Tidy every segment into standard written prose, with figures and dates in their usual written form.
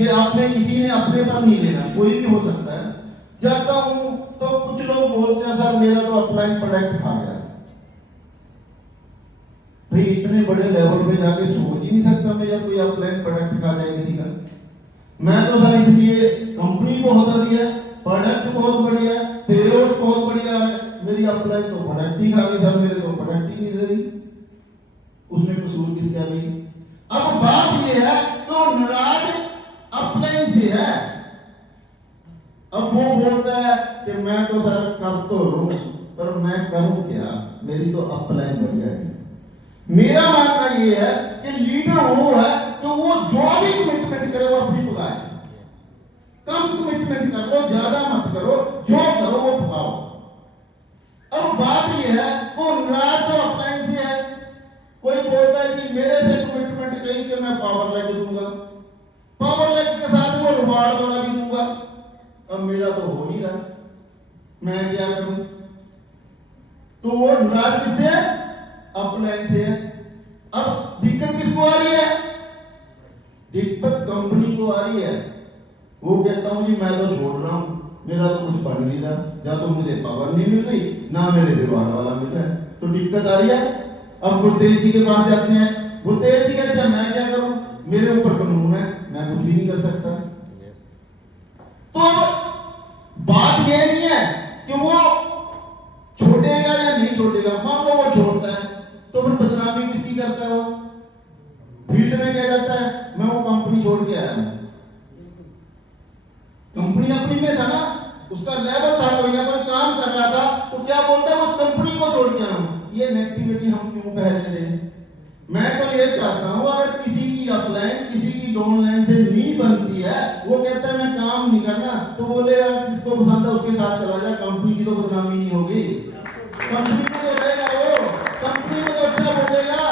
ये आपने किसी ने अपने पर नहीं लेना, कोई भी हो सकता है। जाता हूं तो कुछ लोग बोलते हैं सर मेरा तो अपलाइन प्रोडक्ट खा गया। भाई इतने बड़े लेवल पे जाके सोच ही नहीं सकता मैं, या कोई अपलाइन प्रोडक्ट खा जाए किसी का। मैं तो सर इसलिए कंपनी बहुत अच्छी है, प्रोडक्ट बहुत बढ़िया है, पेआउट बहुत बढ़िया है, मेरी अपलाइन तो प्रोडक्ट ही खा गई सर, मेरे तो प्रोडक्ट ही नहीं दे रही। उसमें कसूर किसका भाई? अब बात यह है तो नाराज अपलाइन से है। अब वो बोलता है कि मैं तो सर कर तो लूं, पर मैं करूं क्या, मेरी तो अपलाइन बढ़िया है। मेरा मानना ये है कि लीडर वो है तो वो जो भी कमिटमेंट करे वो अपनी पुगाए। कम कमिटमेंट करो, ज्यादा मत करो, जो करो वो पुगाओ। अब बात ये है वो नाराज तो अपलाइन से है। कोई बोलता है कि मेरे से कमिटमेंट कही कि मैं पावर लेग दूंगा, पावर लेग के साथ वो रिवार्ड वाला भी दूंगा। अब मेरा तो हो नहीं रहा, मैं क्या करूं? तो वो नाराज किससे है? अपलाइन से है। अब दिक्कत किसको आ रही है? दिक्कत कंपनी को आ रही है। वो कहता हूं जी मैं तो छोड़ रहा हूं, मेरा तो कुछ बन नहीं रहा, या तो मुझे पावर नहीं मिल रही ना मेरे रिवार्ड वाला मिल रहा है, तो दिक्कत आ रही है। अब गुरुदेव जी के पास जाते हैं, गुरुदेव जी कहते हैं मैं क्या करूं, मेरे ऊपर कानून है, मैं कुछ भी नहीं कर सकता। तो अब बात यह नहीं है कि वो छोड़ेगा या नहीं छोड़ेगा। मान लो वो छोड़ता है तो फिर बदनामी किसकी करता है? वो फील्ड में क्या जाता है, मैं वो कंपनी छोड़ के आया हूं। कंपनी अपनी में था ना, उसका लेवल था, कोई ना कोई काम कर रहा था, तो क्या बोलता है वो कंपनी को छोड़ के आया हूं। ये नेगेटिविटी हम क्यों पहले लें? मैं तो ये चाहता हूं अगर किसी की अपलाइन किसी की डाउन लाइन से नहीं बनती है, वो कहता है मैं काम नहीं करना, तो बोले यार किसको पसंद है उसके साथ चला जा, कंपनी की तो बदनामी नहीं होगी, कंपनी को तो रहेगा, वो कंपनी को तो अच्छा बोलेगा।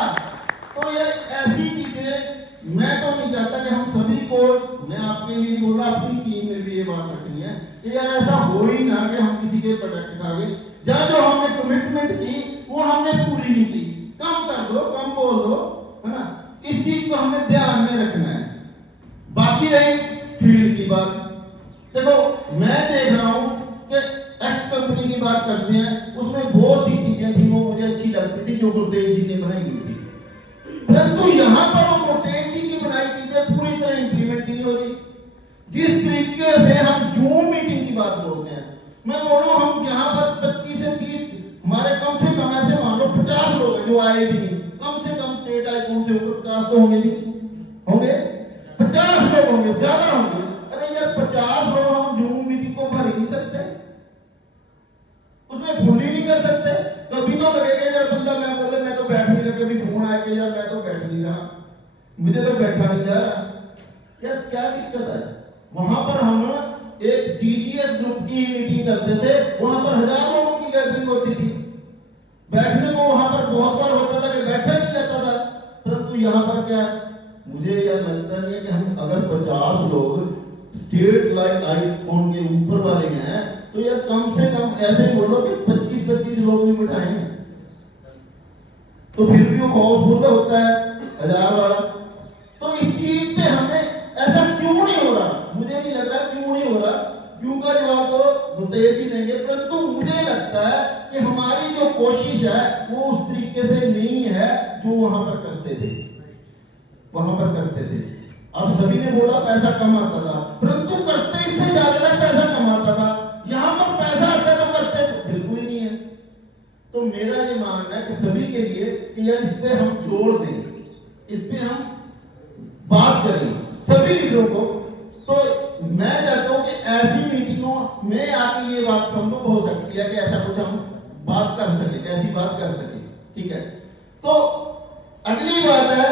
तो ये ऐसी चीजें मैं तो नहीं चाहता कि हम सभी को, मैं आपके लिए नहीं बोल रहा, अपनी टीम में भी ये बात रखनी है कि यार ऐसा हो ही ना कि हम किसी के प्रोडक्ट खा गए, जहां जो हमने कमिटमेंट की वो हमने पूरी नहीं की। कम कर दो, कम बोल दो, है ना, इस चीज को हमने ध्यान में रखना है। बाकी रही फील्ड की बात, देखो मैं देख रहा हूं कि एक्स कंपनी की बात करते हैं, उसमें बहुत सी चीजें थी वो मुझे अच्छी लगती थी जो गुरुदेव जी ने बनाई हुई थी, परंतु यहां पर वो गुरुदेव जी की बनाई चीजें पूरी तरह इंप्लीमेंट नहीं हो रही। जिस तरीके से हम जूम मीटिंग की बात बोलते हैं, मैं बोल रहा हूं हम यहाँ पर 25 से 30 हमारे कम से कम ऐसे मान लो 50 लोग हैं जो आए भी नहीं, कम से कम स्टेट आइकॉन से ऊपर 50 तो होंगे, नहीं होंगे, 50 लोग होंगे, ज्यादा होंगे। अरे यार 50 लोग हम जूम मीटिंग को भर ही नहीं सकते, उसमें भूल ही नहीं कर सकते। कभी तो लगेगा यार बंदा मैं बोले मैं तो बैठ नहीं रहा, कभी फोन आए कि यार मैं तो बैठ नहीं रहा, मुझे तो बैठा नहीं जा रहा, यार क्या दिक्कत है? वहां पर हम एक डीजीएस ग्रुप की मीटिंग करते थे, वहां पर 1000 लोगों की गैदरिंग होती थी, बैठने को वहां पर बहुत बार होता था कि बैठा नहीं जाता था, परंतु यहाँ पर क्या, मुझे यह लगता नहीं है कि हम अगर 50 लोग स्टेट लाइन आइकॉन के ऊपर वाले हैं, तो यार कम से कम ऐसे बोलो कि 25-25 लोग भी बिठाएं, तो फिर भी वो हाउसफुल होता है 1000 वाला। तो इस चीज पे हमें ऐसा क्यों नहीं हो रहा? मुझे नहीं लग रहा क्यों नहीं हो रहा, क्यों का जवाब तो गुरुदेव जी देंगे, परंतु मुझे लगता है कि हमारी जो कोशिश है वो उस तरीके से नहीं है जो वहां पर करते थे, वहां पर करते थे। अब सभी ने बोला पैसा कमाता था, परंतु करते इससे ज्यादा पैसा कमाता था। यहां पर पैसा आता तो करते बिल्कुल ही नहीं है। तो मेरा ये मानना है कि सभी के लिए कि यार इस पे हम जोर दें, इस पे हम बात करें सभी लीडरों को। तो मैं चाहता हूं कि ऐसी मीटिंगों में आके ये बात संभव हो सकती है कि ऐसा कुछ हम बात कर सके, ऐसी बात कर सके, ठीक है। तो अगली बात है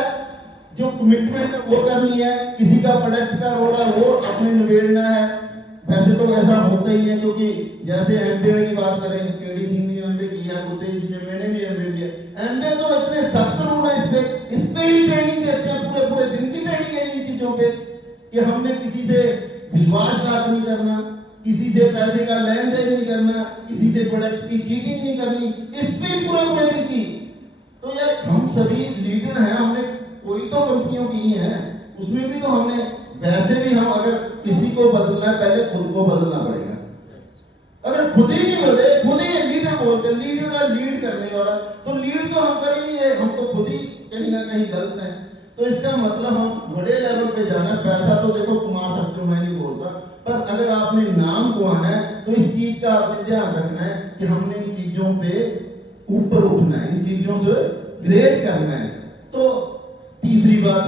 जो कमिटमेंट वो करनी है, किसी का प्रोडक्ट का रोल है वो अपने निबेड़ना है। वैसे तो ऐसा होता ही है, क्योंकि जैसे एमबीए की बात करें, केडी सिंह ने एमबीए किया, गुरुदेव जी ने, मैंने भी एमबीए किया। एमबीए तो इतने सख्त रूल है, इस पे ही ट्रेनिंग देते हैं, पूरे पूरे दिन की ट्रेनिंग है इन चीजों पे कि हमने किसी से विश्वासघात नहीं करना, किसी से पैसे का लेन देन नहीं करना, किसी से प्रोडक्ट की चीटिंग नहीं करनी, इस पे पूरे पूरे दिन की। तो यार हम सभी लीडर हैं, हमने कोई तो कंपनियों की है, उसमें भी तो हमने वैसे भी हम अगर किसी को बदलना है पहले खुद को बदलना पड़ेगा। अगर खुद ही नहीं बदले, खुद ही लीडर बोलते, लीडर का लीड करने वाला, तो लीड तो हम कर ही नहीं रहे, हम तो खुद ही कहीं ना कहीं गलत हैं। तो इसका मतलब हम बड़े लेवल पे जाना है। पैसा तो देखो कमा सकते हो, मैं नहीं बोलता, पर अगर आपने नाम कमाना है तो इस चीज का आपने ध्यान रखना है कि हमने इन चीजों पे ऊपर उठना है, इन चीजों से ग्रेज करना है। तो तीसरी बात,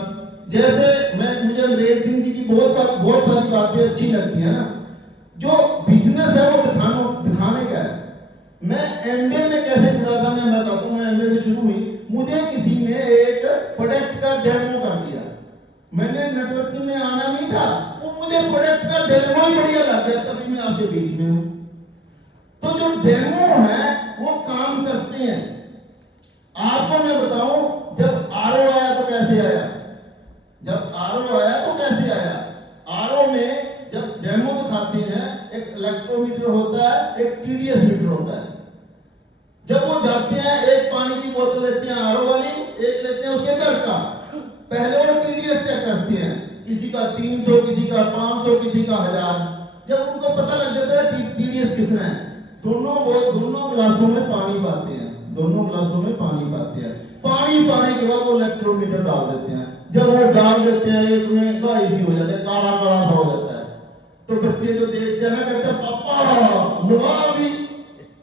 जैसे मुझे अंग्रेज सिंह जी की बहुत सारी बातें अच्छी लगती है ना। जो बिजनेस है वो दिखाने का है। मैं एमबीए में कैसे जुड़ा था मैं बताता हूँ। मैं एमबीए से शुरू हुई, मुझे किसी ने एक प्रोडक्ट का डेमो कर दिया। मैंने नेटवर्किंग में आना नहीं था, वो मुझे प्रोडक्ट का डेमो ही बढ़िया लग गया, तभी मैं आपके बीच में हूँ। तो जो डेमो है वो काम करते हैं। आपको मैं बताऊं, जब आरओ आया तो कैसे आया, जब आरओ आया तो कैसे आया। आरओ में जब डेमो दिखाते हैं, एक इलेक्ट्रोमीटर होता है, एक टीडीएस मीटर होता है। जब वो जाते हैं, एक पानी की बोतल लेते हैं आरओ वाली, एक लेते हैं उसके घर का, पहले वो टीडीएस चेक करते हैं, किसी का 300, किसी का 500, किसी का 1000। जब उनको पता लग जाता है टीडीएस कितना है, दोनों गिलासों में पानी पाते हैं, दोनों गिलासों में पानी पाते हैं। पानी पाने के बाद वो इलेक्ट्रोमीटर डाल देते हैं। जब वो डाल देते हैं, एक में गाइसी हो जाता है, काला काला सा हो जाता है। तो बच्चे जो देखते हैं ना, कहते हैं पापा लगा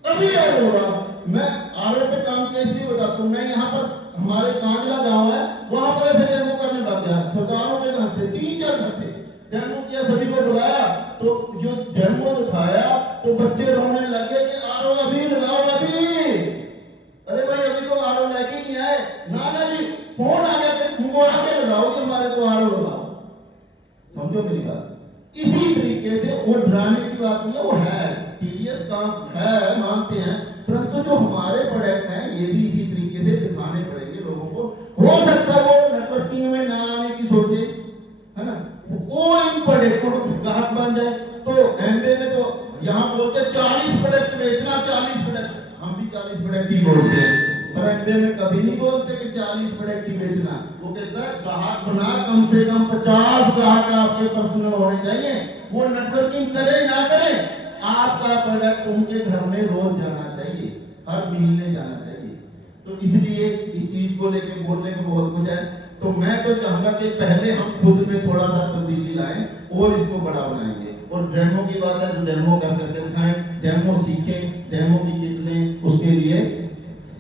अभी हो रहा। मैं आरओ पे काम किया इसलिए बताता हूँ। मैं यहाँ पर, हमारे कांजला गांव है, वहां पर ऐसे डेमो करने लग गया। सरदारों के घर थे, 3-4 घर थे, डेमो किया, सभी को बुलाया। तो जो डेमो दिखाया तो बच्चे रोने लगे कि आरओ अभी लगाओ अभी। अरे भाई अभी तो आरओ लेके नहीं आए। नाना जी फोन आ गया कि तुमको आगे लगाओ कि हमारे तो आरओ लगाओ। समझो मेरी बात। इसी तरीके से वो डराने की बात नहीं है, वो है टीडीएस काम है, मानते हैं, परंतु जो हमारे प्रोडक्ट हैं ये भी इसी तरीके से दिखाने पड़ेंगे लोगों को। हो सकता है वो नेटवर्किंग में ना आने की सोचे, है ना, वो इन प्रोडक्टों को ग्राहक बन जाए। तो एमबीए में तो यहाँ बोलते 40 प्रोडक्ट बेचना, 40 प्रोडक्ट, हम भी 40 प्रोडक्ट ही बोलते हैं, पर एमबीए में कभी नहीं बोलते कि 40 प्रोडक्ट ही बेचना। वो कहता है ग्राहक बना, कम से कम 50 ग्राहक आपके पर्सनल होने चाहिए। वो नेटवर्किंग करे ना करे, आपका प्रोडक्ट उनके घर में रोज जाना चाहिए, हर महीने जाना चाहिए। तो इसलिए इस चीज को लेके बोलने को बहुत कुछ है। तो मैं तो चाहूंगा कि पहले हम खुद में थोड़ा सा तब्दीली लाएं और इसको बड़ा बनाएंगे। और डेमो की बात है तो डेमो कर करके दिखाएं, डेमो सीखें, डेमो की किट लें, उसके लिए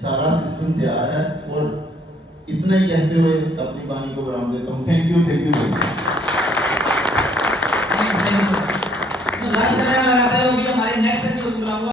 सारा सिस्टम तैयार है। और इतना ही कहते हुए अपनी वाणी को विराम देता हूँ। Thank you.